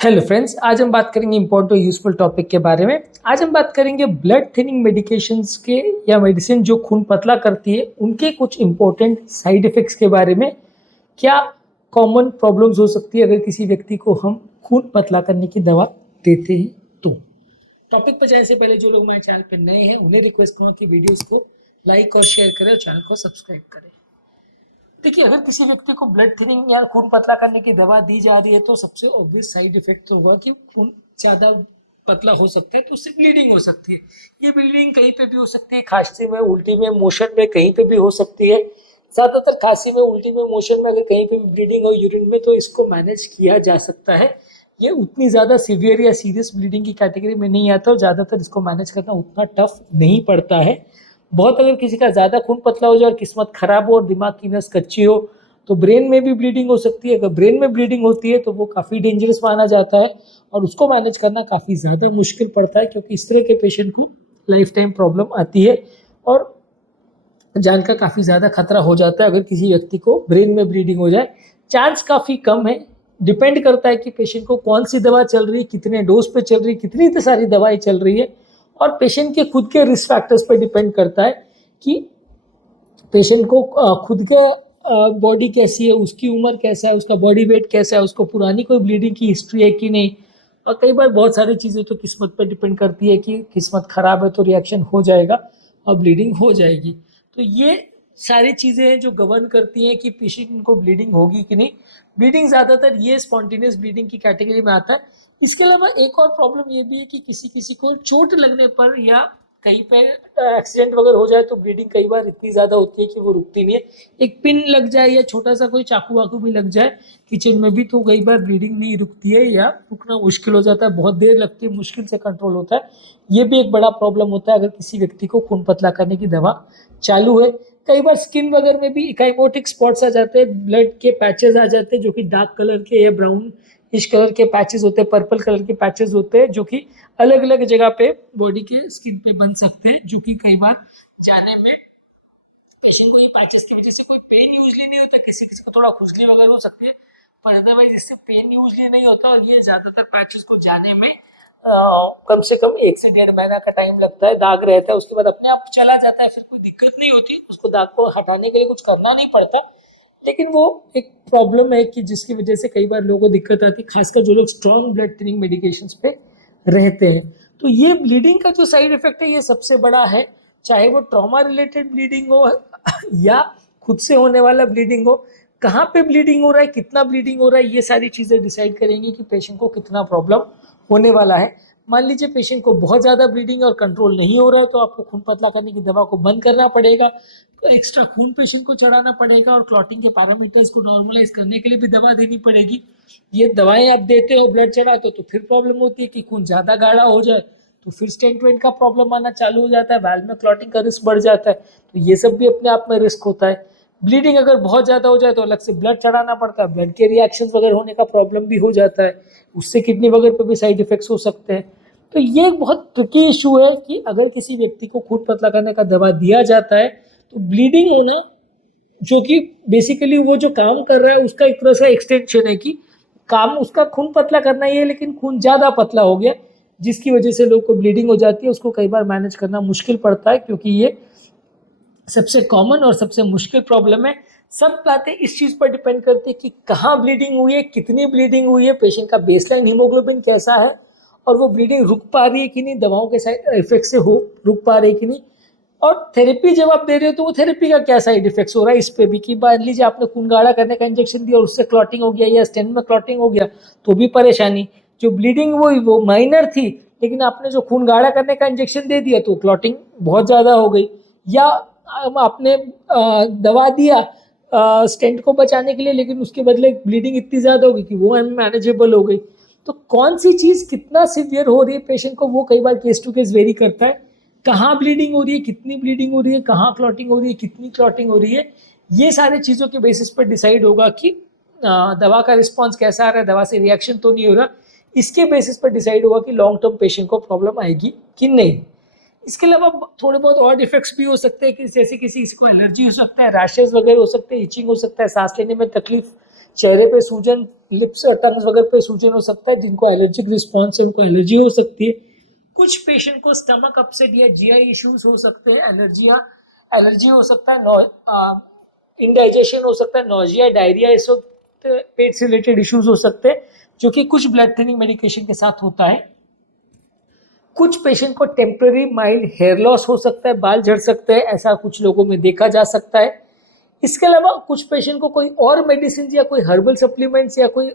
Hello friends, आज हम बात करेंगे इम्पोर्टेंट और यूजफुल टॉपिक के बारे में। आज हम बात करेंगे ब्लड थिनिंग मेडिकेशंस के या मेडिसिन जो खून पतला करती है उनके कुछ इम्पोर्टेंट साइड इफेक्ट्स के बारे में। क्या कॉमन प्रॉब्लम्स हो सकती है अगर किसी व्यक्ति को हम खून पतला करने की दवा देते हैं तो। टॉपिक पर जाने से पहले जो लोग हमारे चैनल पर नए हैं उन्हें रिक्वेस्ट करूँगा कि वीडियोज़ को लाइक और शेयर करें और चैनल को सब्सक्राइब करें। देखिए, अगर किसी व्यक्ति को ब्लड थिनिंग या खून पतला करने की दवा दी जा रही है तो सबसे ऑब्वियस साइड इफेक्ट तो होगा कि खून ज़्यादा पतला हो सकता है, तो उससे ब्लीडिंग हो सकती है। ये ब्लीडिंग कहीं पे भी हो सकती है, खांसी में, उल्टी में, मोशन में, कहीं पे भी हो सकती है। ज़्यादातर खांसी में, उल्टी में, मोशन में अगर कहीं पे भी ब्लीडिंग हो यूरिन में तो इसको मैनेज किया जा सकता है। ये उतनी ज़्यादा सीवियर या सीरियस ब्लीडिंग की कैटेगरी में नहीं आता और ज़्यादातर इसको मैनेज करना उतना टफ नहीं पड़ता है। बहुत अगर किसी का ज़्यादा खून पतला हो जाए और किस्मत खराब हो और दिमाग की नस कच्ची हो तो ब्रेन में भी ब्लीडिंग हो सकती है। अगर ब्रेन में ब्लीडिंग होती है तो वो काफ़ी डेंजरस माना जाता है और उसको मैनेज करना काफ़ी ज़्यादा मुश्किल पड़ता है, क्योंकि इस तरह के पेशेंट को लाइफ टाइम प्रॉब्लम आती है और जान का काफ़ी ज़्यादा खतरा हो जाता है अगर किसी व्यक्ति को ब्रेन में ब्लीडिंग हो जाए। चांस काफ़ी कम है, डिपेंड करता है कि पेशेंट को कौन सी दवा चल रही है, कितने डोज पे चल रही है, कितनी सारी दवाएं चल रही है, और पेशेंट के खुद के रिस्क फैक्टर्स पर डिपेंड करता है कि पेशेंट को खुद के बॉडी कैसी है, उसकी उम्र कैसा है, उसका बॉडी वेट कैसा है, उसको पुरानी कोई ब्लीडिंग की हिस्ट्री है कि नहीं। और कई बार बहुत सारी चीज़ें तो किस्मत पर डिपेंड करती है कि किस्मत खराब है तो रिएक्शन हो जाएगा और ब्लीडिंग हो जाएगी। तो ये सारी चीज़ें हैं जो गवर्न करती हैं कि पेशेंट को ब्लीडिंग होगी कि नहीं। ब्लीडिंग ज़्यादातर ये स्पॉन्टेनियस ब्लीडिंग की कैटेगरी में आता है। इसके अलावा एक और प्रॉब्लम ये भी है कि किसी किसी को चोट लगने पर या कहीं पे एक्सीडेंट वगैरह हो जाए तो ब्लीडिंग कई बार इतनी ज़्यादा होती है कि वो रुकती नहीं है। एक पिन लग जाए या छोटा सा कोई चाकू वाकू भी लग जाए किचन में भी तो कई बार ब्लीडिंग नहीं रुकती है या रुकना मुश्किल हो जाता है, बहुत देर लगती है, मुश्किल से कंट्रोल होता है। ये भी एक बड़ा प्रॉब्लम होता है अगर किसी व्यक्ति को खून पतला करने की दवा चालू है। कई बार स्किन वगैरह में भी इकाइमोटिक स्पॉट्स आ जाते हैं, ब्लड के पैचेस आ जाते हैं जो कि डार्क कलर के या ब्राउन इस कलर के पैचेस होते हैं, पर्पल कलर के पैचेस होते हैं जो कि अलग अलग जगह पे बॉडी के स्किन पे बन सकते हैं, जो कि कई बार जाने में पेशेंट को ये पैचेस की वजह से कोई पेन यूजली नहीं होता, किसी किसी को थोड़ा खुजली वगैरह हो सकती है पर अदरवाइज इससे पेन यूजली नहीं होता। और ये ज्यादातर पैचेस को जाने में कम से कम 1 से 1.5 महीना का टाइम लगता है। दाग रहता है, उसके बाद अपने आप चला जाता है, फिर कोई दिक्कत नहीं होती, उसको दाग को हटाने के लिए कुछ करना नहीं पड़ता। लेकिन वो एक प्रॉब्लम है कि जिसकी वजह से कई बार लोगों को दिक्कत आती है, खासकर जो लोग स्ट्रॉन्ग ब्लड थिनिंग मेडिकेशंस पे रहते हैं। तो ये ब्लीडिंग का जो साइड इफेक्ट है ये सबसे बड़ा है, चाहे वो ट्रॉमा रिलेटेड ब्लीडिंग हो या खुद से होने वाला ब्लीडिंग हो। कहाँ पे ब्लीडिंग हो रहा है, कितना ब्लीडिंग हो रहा है, ये सारी चीज़ें डिसाइड करेंगी कि पेशेंट को कितना प्रॉब्लम होने वाला है। मान लीजिए पेशेंट को बहुत ज़्यादा ब्लीडिंग और कंट्रोल नहीं हो रहा है तो आपको खून पतला करने की दवा को बंद करना पड़ेगा, तो एक्स्ट्रा खून पेशेंट को चढ़ाना पड़ेगा और क्लॉटिंग के पैरामीटर्स को नॉर्मलाइज करने के लिए भी दवा देनी पड़ेगी। ये दवाएं आप देते हो, ब्लड चढ़ाते हो, तो फिर प्रॉब्लम होती है कि खून ज़्यादा गाढ़ा हो जाए तो फिर स्टेंट वेंट का प्रॉब्लम आना चालू हो जाता है, वाल्व में क्लॉटिंग का रिस्क बढ़ जाता है। तो ये सब भी अपने आप में रिस्क होता है। ब्लीडिंग अगर बहुत ज़्यादा हो जाए तो अलग से ब्लड चढ़ाना पड़ता है, ब्लड के रिएक्शन वगैरह होने का प्रॉब्लम भी हो जाता है, उससे किडनी वगैरह पे भी साइड इफेक्ट्स हो सकते हैं। तो ये एक बहुत ट्रिकी इशू है कि अगर किसी व्यक्ति को खून पतला करने का दवा दिया जाता है तो ब्लीडिंग होना, जो कि बेसिकली वो जो काम कर रहा है उसका एक तरह से एक्सटेंशन है कि काम उसका खून पतला करना ही है लेकिन खून ज़्यादा पतला हो गया जिसकी वजह से लोग को ब्लीडिंग हो जाती है। उसको कई बार मैनेज करना मुश्किल पड़ता है क्योंकि ये सबसे कॉमन और सबसे मुश्किल प्रॉब्लम है। सब बातें इस चीज़ पर डिपेंड करती है कि कहाँ ब्लीडिंग हुई है, कितनी ब्लीडिंग हुई है, पेशेंट का बेसलाइन हीमोग्लोबिन कैसा है और वो ब्लीडिंग रुक पा रही है कि नहीं, दवाओं के साइड इफेक्ट से हो रुक पा रही है कि नहीं, और थेरेपी जब आप दे रहे हो तो वो थेरेपी का क्या साइड इफेक्ट्स हो रहा है इस पे भी। कि मान लीजिए आपने खून गाढ़ा करने का इंजेक्शन दिया और उससे क्लॉटिंग हो गया या स्टेंट में क्लॉटिंग हो गया तो भी परेशानी। जो ब्लीडिंग वो माइनर थी लेकिन आपने जो खून गाढ़ा करने का इंजेक्शन दे दिया तो क्लॉटिंग बहुत ज़्यादा हो गई, या आपने दवा दिया स्टेंट को बचाने के लिए लेकिन उसके बदले ब्लीडिंग इतनी ज़्यादा हो गई कि वो अनमैनेजेबल हो गई। तो कौन सी चीज़ कितना सीवियर हो रही है पेशेंट को वो कई बार केस टू केस वेरी करता है। कहाँ ब्लीडिंग हो रही है, कितनी ब्लीडिंग हो रही है, कहाँ क्लॉटिंग हो रही है, कितनी क्लॉटिंग हो रही है, ये सारी चीज़ों के बेसिस पर डिसाइड होगा कि दवा का रिस्पॉन्स कैसा आ रहा है, दवा से रिएक्शन तो नहीं हो रहा। इसके बेसिस पर डिसाइड होगा कि लॉन्ग टर्म पेशेंट को प्रॉब्लम आएगी कि नहीं। इसके अलावा थोड़े बहुत और इफेक्ट्स भी हो सकते हैं कि जैसे किसी को एलर्जी हो सकता है, रैशेज वगैरह हो सकते हैं, इचिंग हो सकता है, सांस लेने में तकलीफ चेहरे पे सूजन, लिप्स और टंग्स वगैरह पे सूजन हो सकता है, जिनको एलर्जिक रिस्पॉन्स है उनको एलर्जी हो सकती है। कुछ पेशेंट को स्टमक अपसेट या जीआई इश्यूज हो सकते हैं, एलर्जी हो सकता है, इंडाइजेशन हो सकता है, नोजिया, डायरिया, इस वक्त पेट से रिलेटेड इश्यूज हो सकते हैं, जो कि कुछ ब्लड थिनिंग मेडिकेशन के साथ होता है। कुछ पेशेंट को टेम्पररी माइल्ड हेयर लॉस हो सकता है, बाल झड़ सकते हैं, ऐसा कुछ लोगों में देखा जा सकता है। इसके अलावा कुछ पेशेंट को कोई और मेडिसिन या कोई हर्बल सप्लीमेंट्स या कोई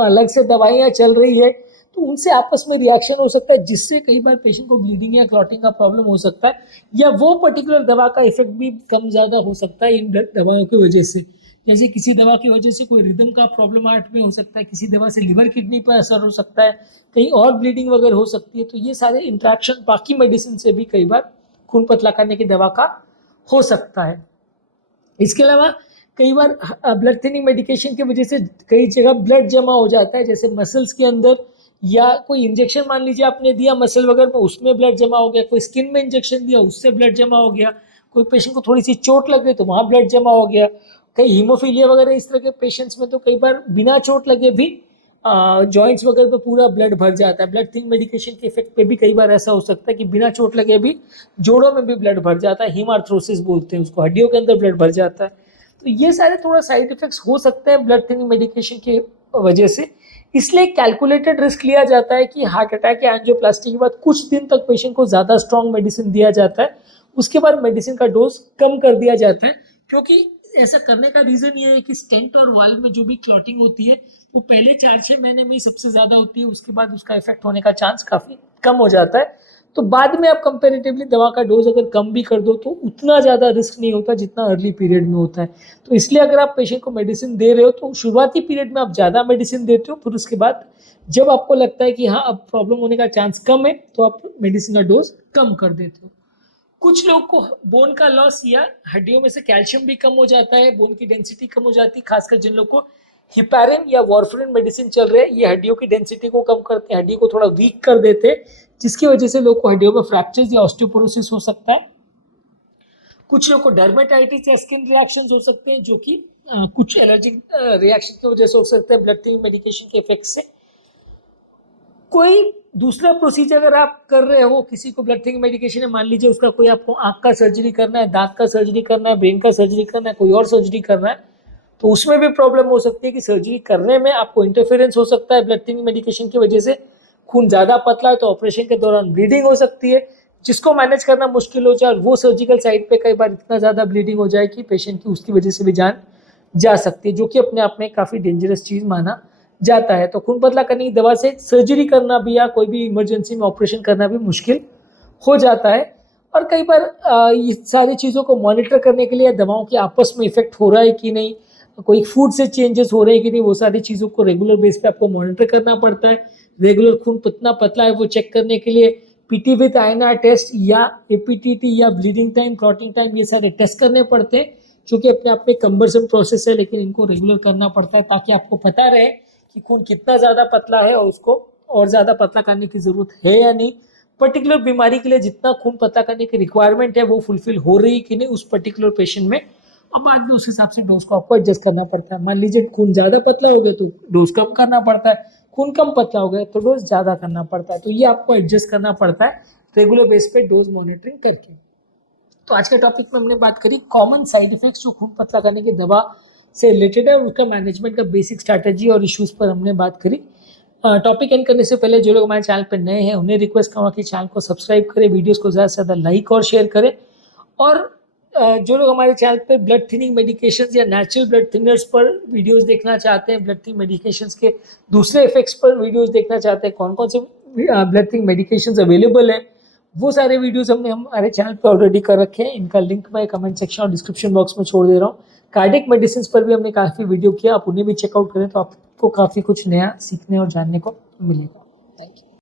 अलग से दवाइयाँ चल रही है, तो उनसे आपस में रिएक्शन हो सकता है, जिससे कई बार पेशेंट को ब्लीडिंग या क्लॉटिंग का प्रॉब्लम हो सकता है, या वो पर्टिकुलर दवा का इफेक्ट भी कम ज़्यादा हो सकता है इन दवाओं की वजह से। जैसे किसी दवा की वजह से कोई रिदम का प्रॉब्लम हार्ट में हो सकता है, किसी दवा से लिवर किडनी पर असर हो सकता है, कहीं और ब्लीडिंग वगैरह हो सकती है। तो ये सारे इंट्रैक्शन बाकी मेडिसिन से भी कई बार खून पतला करने की दवा का हो सकता है। इसके अलावा कई बार ब्लड थिनिंग मेडिकेशन की वजह से कई जगह ब्लड जमा हो जाता है, जैसे मसल्स के अंदर, या कोई इंजेक्शन मान लीजिए आपने दिया मसल वगैरह में, उसमें ब्लड जमा हो गया, कोई स्किन में इंजेक्शन दिया उससे ब्लड जमा हो गया, कोई पेशेंट को थोड़ी सी चोट लग गई तो वहाँ ब्लड जमा हो गया। कई हीमोफीलिया वगैरह इस तरह के पेशेंट्स में तो कई बार बिना चोट लगे भी जॉइंट्स वगैरह पे पूरा ब्लड भर जाता है। ब्लड थिनिंग मेडिकेशन के इफेक्ट पे भी कई बार ऐसा हो सकता है कि बिना चोट लगे भी जोड़ों में भी ब्लड भर जाता है, हीमार्थ्रोसिस बोलते हैं उसको, हड्डियों के अंदर ब्लड भर जाता है। तो ये सारे थोड़ा साइड इफेक्ट्स हो सकते हैं ब्लड थिनिंग मेडिकेशन की वजह से। इसलिए कैलकुलेटेड रिस्क लिया जाता है कि हार्ट अटैक या एंजियोप्लास्टी के बाद कुछ दिन तक पेशेंट को ज़्यादा स्ट्रॉन्ग मेडिसिन दिया जाता है, उसके बाद मेडिसिन का डोज कम कर दिया जाता है। क्योंकि ऐसा करने का रीज़न ये है कि स्टेंट और वाल्व में जो भी क्लॉटिंग होती है वो पहले 4-6 महीने में ही सबसे ज़्यादा होती है, उसके बाद उसका इफेक्ट होने का चांस काफ़ी कम हो जाता है। तो बाद में आप कंपेरेटिवली दवा का डोज अगर कम भी कर दो तो उतना ज़्यादा रिस्क नहीं होता जितना अर्ली पीरियड में होता है। तो इसलिए अगर आप पेशेंट को मेडिसिन दे रहे हो तो शुरुआती पीरियड में आप ज़्यादा मेडिसिन देते हो, फिर उसके बाद जब आपको लगता है कि हाँ अब प्रॉब्लम होने का चांस कम है तो आप मेडिसिन का डोज कम कर देते हो। कुछ लोग को बोन का लॉस या हड्डियों में से कैल्शियम भी कम हो जाता है, बोन की डेंसिटी कम हो जाती है, खासकर जिन लोग को हिपैरिन या वार्फरिन मेडिसिन चल रहे हैं, ये हड्डियों की डेंसिटी को कम करते हैं, हड्डी को थोड़ा वीक कर देते हैं, जिसकी वजह से लोग को हड्डियों में फ्रैक्चर्स या ऑस्टियोपोरोसिस हो सकता है। कुछ लोग को डर्मेटाइटिस या स्किन रिएक्शंस हो सकते हैं, जो कि कुछ एलर्जिक रिएक्शन की वजह से हो सकते हैं ब्लड थिनिंग मेडिकेशन के इफेक्ट से। कोई दूसरा प्रोसीजर अगर आप कर रहे हो, किसी को ब्लड थिनिंग मेडिकेशन है, मान लीजिए उसका कोई आपको आंख का सर्जरी करना है, दांत का सर्जरी करना है, ब्रेन का सर्जरी करना है, कोई और सर्जरी करना है, तो उसमें भी प्रॉब्लम हो सकती है कि सर्जरी करने में आपको इंटरफेरेंस हो सकता है ब्लड थिनिंग मेडिकेशन की वजह से। खून ज़्यादा पतला है तो ऑपरेशन के दौरान ब्लीडिंग हो सकती है, जिसको मैनेज करना मुश्किल हो जाए, और वो सर्जिकल साइट पे कई बार इतना ज़्यादा ब्लीडिंग हो जाए कि पेशेंट की उसकी वजह से भी जान जा सकती है, जो कि अपने आप में काफ़ी डेंजरस चीज़ माना जाता है। तो खून पतला करने की दवा से सर्जरी करना भी या कोई भी इमरजेंसी में ऑपरेशन करना भी मुश्किल हो जाता है। और कई बार ये सारी चीज़ों को मॉनिटर करने के लिए दवाओं के आपस में इफेक्ट हो रहा है कि नहीं, कोई फूड से चेंजेस हो रहे हैं कि नहीं, वो सारी चीज़ों को रेगुलर बेस पे आपको मॉनिटर करना पड़ता है। रेगुलर खून कितना पतला है वो चेक करने के लिए पीटी विद आईएनआर टेस्ट या एपीटीटी या ब्लीडिंग टाइम, क्लॉटिंग टाइम, ये सारे टेस्ट करने पड़ते हैं, जो कि अपने आप में कम्बरसम प्रोसेस है, लेकिन इनको रेगुलर करना पड़ता है ताकि आपको पता रहे कि खून कितना ज़्यादा पतला है और उसको और ज़्यादा पतला करने की ज़रूरत है या नहीं। पर्टिकुलर बीमारी के लिए जितना खून पतला करने की रिक्वायरमेंट है वो फुलफिल हो रही है कि नहीं उस पर्टिकुलर पेशेंट में, और बाद में उस हिसाब से डोज को आपको एडजस्ट करना पड़ता है। मान लीजिए खून ज़्यादा पतला हो गया तो डोज कम करना पड़ता है, खून कम पतला हो गया तो डोज ज़्यादा करना पड़ता है। तो ये आपको एडजस्ट करना पड़ता है रेगुलर बेस पे डोज मॉनिटरिंग करके। तो आज के टॉपिक में हमने बात करी कॉमन साइड इफेक्ट्स जो खून पतला करने की दवा से रिलेटेड है, उसका मैनेजमेंट का बेसिक स्ट्रैटेजी और इश्यूज पर हमने बात करी। टॉपिक एंड करने से पहले जो लोग हमारे चैनल पर नए हैं उन्हें रिक्वेस्ट करूँगा कि चैनल को सब्सक्राइब करें, वीडियोस को ज़्यादा से ज़्यादा लाइक और शेयर करें, और जो लोग हमारे चैनल पर ब्लड थिनिंग मेडिकेशंस या नेचुरल ब्लड थिनर्स पर वीडियोस देखना चाहते हैं, ब्लड थिनिंग मेडिकेशंस के दूसरे इफेक्ट्स पर वीडियोस देखना चाहते हैं, कौन कौन से ब्लड थिनिंग मेडिकेशंस अवेलेबल है, वो सारे वीडियोस हमने हमारे चैनल पर ऑलरेडी कर रखे हैं। इनका लिंक मैं कमेंट सेक्शन और डिस्क्रिप्शन बॉक्स में छोड़ दे रहा हूँ। कार्डिक मेडिसिन पर भी हमने काफ़ी वीडियो किया, आप उन्हें भी चेकआउट करें तो आपको काफ़ी कुछ नया सीखने और जानने को मिलेगा। Thank you.